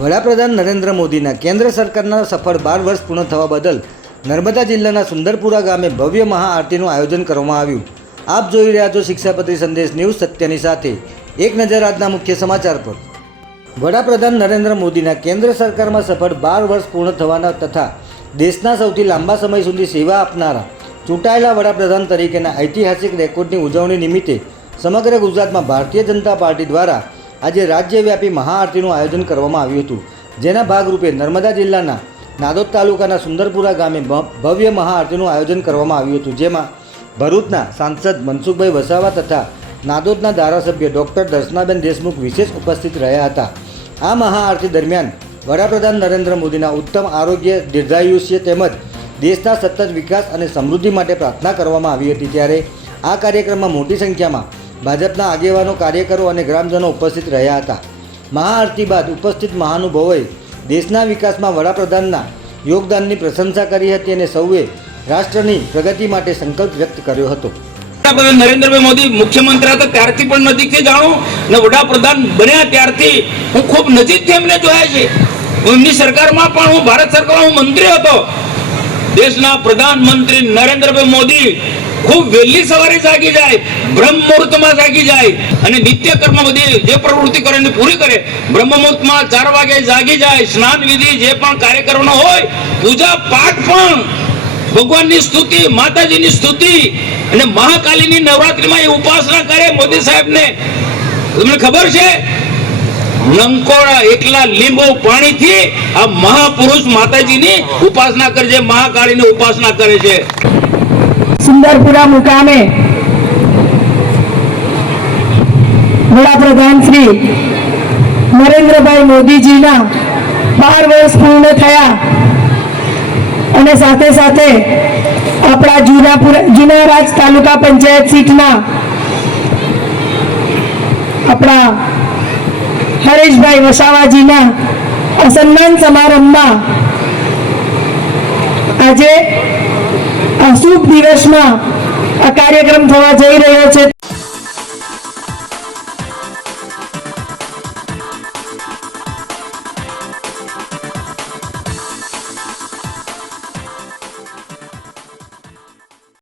વડાપ્રધાન નરેન્દ્ર મોદીના કેન્દ્ર સરકારના સફળ 12 વર્ષ પૂર્ણ થવા બદલ નર્મદા જિલ્લાના સુંદરપુરા ગામે ભવ્ય મહાઆરતીનું આયોજન કરવામાં આવ્યું। આપ જોઈ રહ્યા છો શિક્ષાપત્રી સંદેશ ન્યૂઝ સત્યની સાથે। એક નજર આજના મુખ્ય સમાચાર પર। વડાપ્રધાન નરેન્દ્ર મોદીના કેન્દ્ર સરકારમાં સફળ 12 વર્ષ પૂર્ણ થવાના તથા દેશના સૌથી લાંબા સમય સુધી સેવા આપનારા ચૂંટાયેલા વડાપ્રધાન તરીકેના ઐતિહાસિક રેકોર્ડની ઉજવણી નિમિત્તે સમગ્ર ગુજરાતમાં ભારતીય જનતા પાર્ટી દ્વારા આજે રાજ્યવ્યાપી મહાઆરતીનું આયોજન કરવામાં આવ્યું હતું, જેના ભાગરૂપે નર્મદા જિલ્લાના નાદોદ તાલુકાના સુંદરપુરા ગામે ભવ્ય મહાઆરતીનું આયોજન કરવામાં આવ્યું હતું, જેમાં ભરૂચના સાંસદ મનસુખભાઈ વસાવા તથા નાદોદના ધારાસભ્ય ડૉક્ટર દર્શનાબેન દેશમુખ વિશેષ ઉપસ્થિત રહ્યા હતા। આ મહાઆરતી દરમિયાન વડાપ્રધાન નરેન્દ્ર મોદીના ઉત્તમ આરોગ્ય, દીર્ઘાયુષ્ય તેમજ દેશના સતત વિકાસ અને સમૃદ્ધિ માટે પ્રાર્થના કરવામાં આવી હતી। ત્યારે આ કાર્યક્રમમાં મોટી સંખ્યામાં ભાજપના આગેવાનો, કાર્યકરો અને ગ્રામજનો ઉપસ્થિત રહ્યા હતા। મહાઆરતી બાદ ઉપસ્થિત મહાનુભાવોએ દેશના વિકાસમાં વડાપ્રધાનના યોગદાનની પ્રશંસા કરી હતી અને સૌએ રાષ્ટ્રની પ્રગતિ માટે સંકલ્પ વ્યક્ત કર્યો હતો। વડાપ્રધાન નરેન્દ્રભાઈ મોદી મુખ્યમંત્રી હતા ત્યારથી પણ નજીકથી જાણું અને વડાપ્રધાન બન્યા ત્યારથી હું ખૂબ નજીકથી એમને જોયા છે। એમની સરકારમાં પણ હું ભારત સરકારમાં હું મંત્રી હતો। દેશના પ્રધાનમંત્રી નરેન્દ્રભાઈ મોદી ખૂબ વહેલી સવારે જાગી જાય, બ્રહ્મ મુહૂર્તમાં જાગી જાય અને નિત્ય કર્મ બધી જે પ્રવૃત્તિ કરે એને પૂરી કરે। બ્રહ્મ મુહૂર્તમાં 4 વાગે જાગી જાય, સ્નાન વિધિ જે પણ કાર્ય કરવાનો હોય, પૂજા પાઠ પણ, ભગવાનની સ્તુતિ, માતાજીની સ્તુતિ અને મહાકાલીની નવરાત્રીમાં એ ઉપાસના કરે। મોદી સાહેબને તમને ખબર છે, લંકોડા એકલા લીંબુ પાણીથી આ મહાપુરુષ માતાજીની ઉપાસના કરે છે, મહાકાળીની ઉપાસના કરે છે। સુંદરપુરા મુકામે વડાપ્રધાન શ્રી નરેન્દ્રભાઈ મોદીજીના 12 વર્ષ પૂર્ણ થયા અને સાથે સાથે આપણા જુનારાજ તાલુકા પંચાયત સીટના આપણા હરેશભાઈ વસાવાજીના સન્માન સમારંભમાં આજે આ શુભ દિવસમાં આ કાર્યક્રમ થવા જઈ રહ્યો છે।